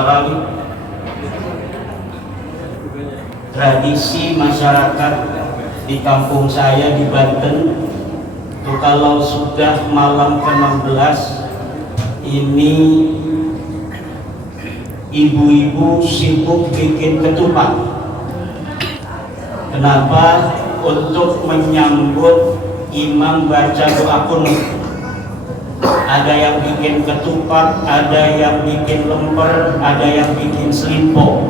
Salawi. Tradisi masyarakat di kampung saya di Banten itu kalau sudah malam ke-16 ini ibu-ibu sibuk bikin ketupat. Kenapa? Untuk menyambut imam baca doa kunut. Ada yang bikin ketupat, ada yang bikin lemper, ada yang bikin selimpo.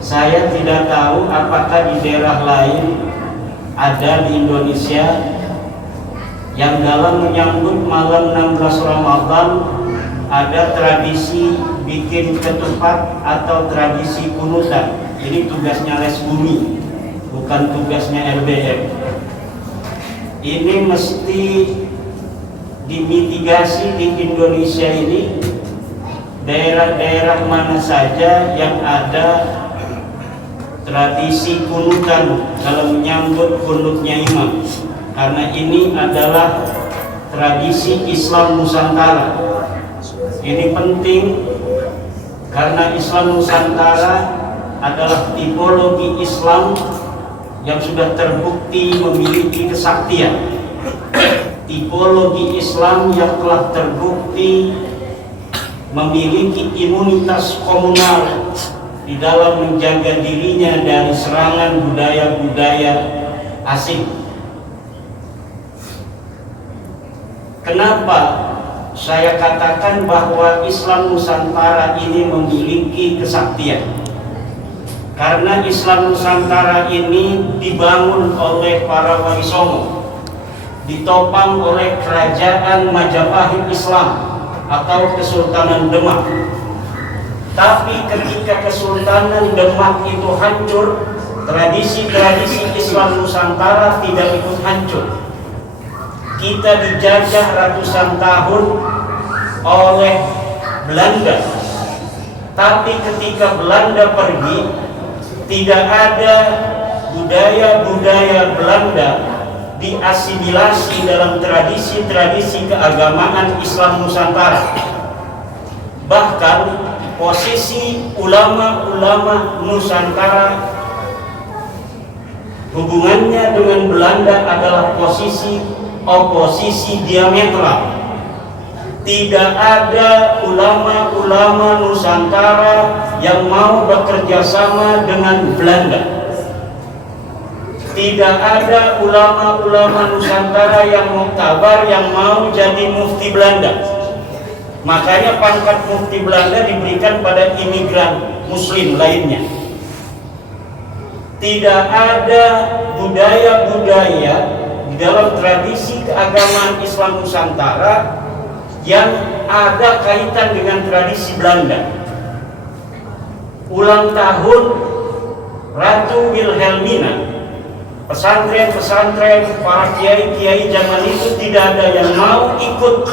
Saya tidak tahu apakah di daerah lain ada di Indonesia yang dalam menyambut malam 16 Ramadan ada tradisi bikin ketupat atau tradisi kunutan. Ini tugasnya Les Bumi, bukan tugasnya LBM. Ini mesti dimitigasi di Indonesia ini, daerah-daerah mana saja yang ada tradisi kunutan dalam menyambut kunutnya imam, karena ini adalah tradisi Islam Nusantara. Ini penting karena Islam Nusantara adalah tipologi Islam yang sudah terbukti memiliki kesaktian. Tipologi Islam yang telah terbukti memiliki imunitas komunal di dalam menjaga dirinya dari serangan budaya-budaya asing. Kenapa saya katakan bahwa Islam Nusantara ini memiliki kesaktian? Karena Islam Nusantara ini dibangun oleh para wali songo, ditopang oleh kerajaan Majapahit Islam atau Kesultanan Demak. Tapi ketika Kesultanan Demak itu hancur, tradisi-tradisi Islam Nusantara tidak ikut hancur. Kita dijajah ratusan tahun oleh Belanda, tapi ketika Belanda pergi, tidak ada budaya-budaya Belanda diasimilasi dalam tradisi-tradisi keagamaan Islam Nusantara. Bahkan posisi ulama-ulama Nusantara hubungannya dengan Belanda adalah posisi oposisi diametral. Tidak ada ulama-ulama Nusantara yang mau bekerja sama dengan Belanda. Tidak ada ulama-ulama Nusantara yang muktabar yang mau jadi mufti Belanda. Makanya pangkat mufti Belanda diberikan pada imigran Muslim lainnya. Tidak ada budaya-budaya di dalam tradisi keagamaan Islam Nusantara yang ada kaitan dengan tradisi Belanda. Ulang tahun Ratu Wilhelmina, pesantren-pesantren, para kiai-kiai zaman itu tidak ada yang mau ikut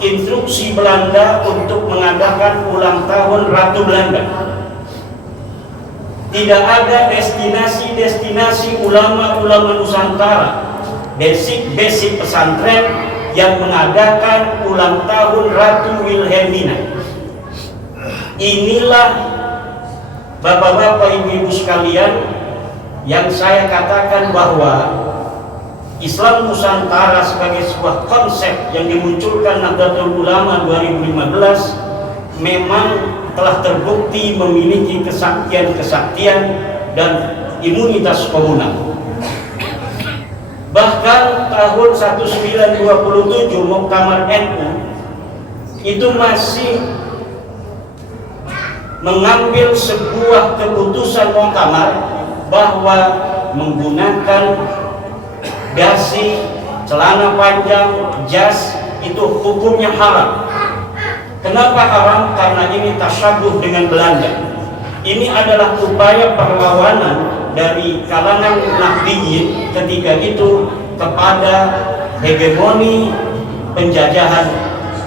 instruksi Belanda untuk mengadakan ulang tahun Ratu Belanda. Tidak ada destinasi-destinasi ulama-ulama Nusantara, basic pesantren yang mengadakan ulang tahun Ratu Wilhelmina. Inilah bapak-bapak, ibu-ibu sekalian, yang saya katakan bahwa Islam Nusantara sebagai sebuah konsep yang dimunculkan Nahdlatul Ulama 2015 memang telah terbukti memiliki kesaktian dan imunitas komunal. Bahkan tahun 1927 Muktamar NU itu masih mengambil sebuah keputusan muktamar bahwa menggunakan dasi, celana panjang, jas itu hukumnya haram. Kenapa haram? Karena ini tasyabuh dengan Belanda. Ini adalah upaya perlawanan dari kalangan Nahdiyin ketika itu kepada hegemoni penjajahan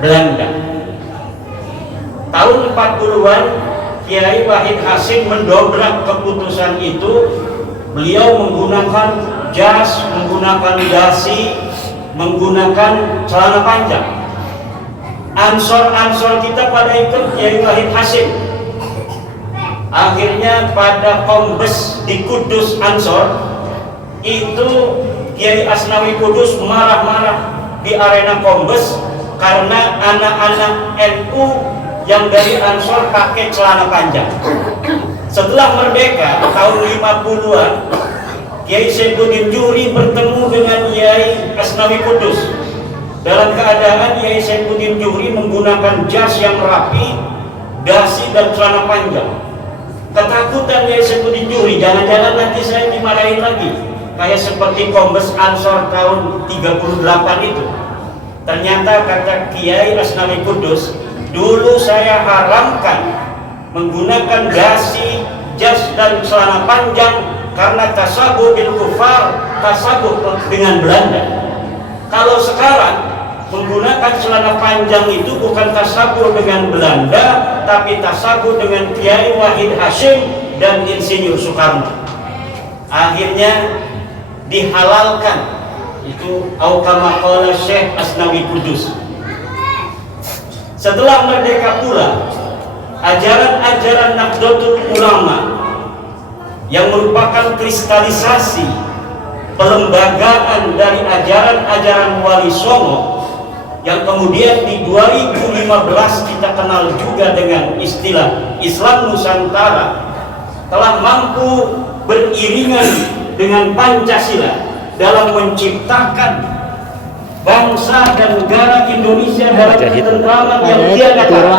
Belanda. Tahun 40-an Kiai Wahid Hasim mendobrak keputusan itu. Beliau menggunakan jas, menggunakan dasi, menggunakan celana panjang. Ansor kita pada ikut Kiai Wahid Hasyim. Akhirnya pada Kombes di Kudus Ansor itu Kiai Asnawi Kudus marah-marah di arena Kombes karena anak-anak NU yang dari Ansor pakai celana panjang. Setelah merdeka tahun 50-an, Kiai Saifuddin Juhri bertemu dengan Kiai Asnawi Kudus. Dalam keadaan Kiai Saifuddin Juhri menggunakan jas yang rapi, dasi dan celana panjang. Ketakutan Kiai Saifuddin Juhri, jangan-jangan nanti saya dimarahin lagi, kayak seperti Kombes Ansor tahun 38 itu. Ternyata kata Kiai Asnawi Kudus, dulu saya haramkan menggunakan dasi, jas dan celana panjang karena tasabuh bil kufar, tasabuh dengan Belanda. Kalau sekarang menggunakan celana panjang itu bukan tasabuh dengan Belanda, tapi tasabuh dengan Kiai Wahid Hasyim dan Insinyur Soekarno. Akhirnya dihalalkan itu kama qala Syekh Asnawi Kudus. Setelah merdeka pula, ajaran-ajaran Nahdlatul Ulama yang merupakan kristalisasi pelembagaan dari ajaran-ajaran Wali Songo yang kemudian di 2015 kita kenal juga dengan istilah Islam Nusantara, telah mampu beriringan dengan Pancasila dalam menciptakan bangsa dan negara Indonesia dalam ketentraman yang tiada tara.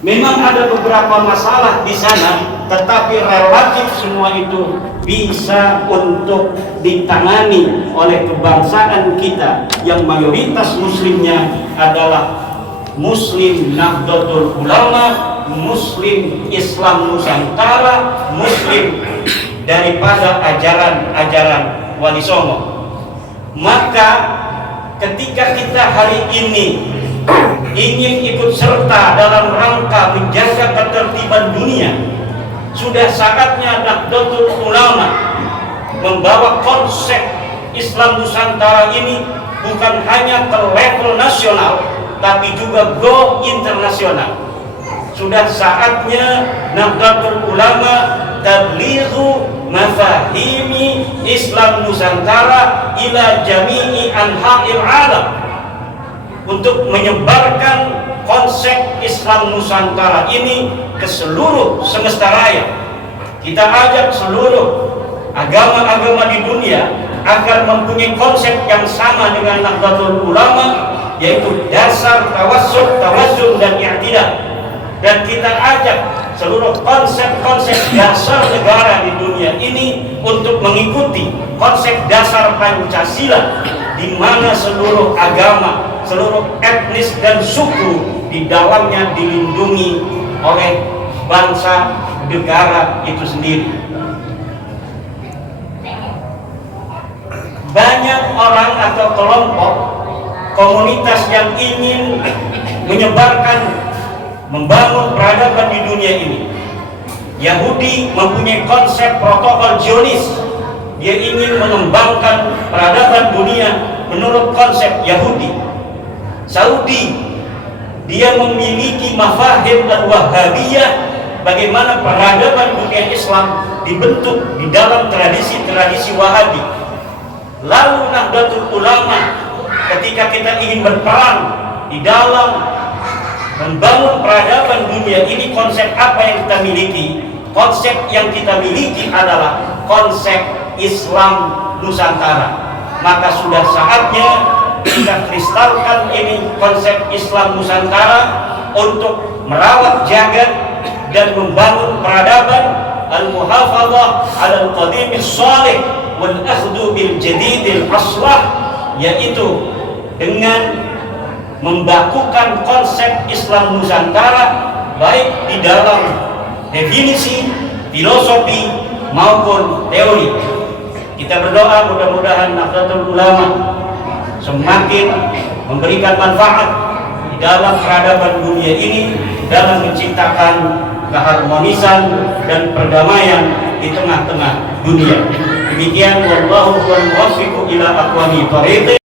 Memang ada beberapa masalah di sana, tetapi relatif semua itu bisa untuk ditangani oleh kebangsaan kita yang mayoritas muslimnya adalah Muslim Nahdlatul Ulama, Muslim Islam Nusantara, Muslim daripada ajaran-ajaran Wali Songo. Maka ketika kita hari ini ingin ikut serta dalam rangka menjaga ketertiban dunia, sudah saatnya Nahdlatul Ulama membawa konsep Islam Nusantara ini bukan hanya ke level nasional, tapi juga go internasional. Sudah saatnya Nahdlatul Ulama tablighu mafahimi Islam Nusantara ila jami'i anha'il alam, untuk menyebarkan konsep Islam Nusantara ini ke seluruh semesta raya. Kita ajak seluruh agama-agama di dunia agar mempunyai konsep yang sama dengan Nahdlatul Ulama, yaitu dasar tawassul, tawazzun dan i'tidal. Dan kita ajak seluruh konsep-konsep dasar negara di dunia ini untuk mengikuti konsep dasar Pancasila, di mana seluruh agama, seluruh etnis dan suku di dalamnya dilindungi oleh bangsa negara itu sendiri. Banyak orang atau kelompok komunitas yang ingin menyebarkan, membangun peradaban di dunia ini. Yahudi mempunyai konsep protokol Zionis. Dia ingin mengembangkan peradaban dunia menurut konsep Yahudi. Saudi, dia memiliki mafahim al-Wahhabiyah, bagaimana peradaban dunia Islam dibentuk di dalam tradisi-tradisi Wahabi. Lalu Nahdlatul Ulama, ketika kita ingin berperan di dalam membangun peradaban dunia ini, konsep apa yang kita miliki? Konsep yang kita miliki adalah konsep Islam Nusantara. Maka sudah saatnya kita kristalkan ini konsep Islam Nusantara untuk merawat jagat dan membangun peradaban al-muhafadzah al-qadimis salih wal akhdhu bil jadidil aslah, yaitu dengan membakukan konsep Islam Nusantara baik di dalam definisi, filosofi maupun teori. Kita berdoa mudah-mudahan Nahdlatul Ulama semakin memberikan manfaat di dalam peradaban dunia ini, dalam menciptakan keharmonisan dan perdamaian di tengah-tengah dunia. Demikian, wallahu wal muwaffiq ila aqwamit thoriq.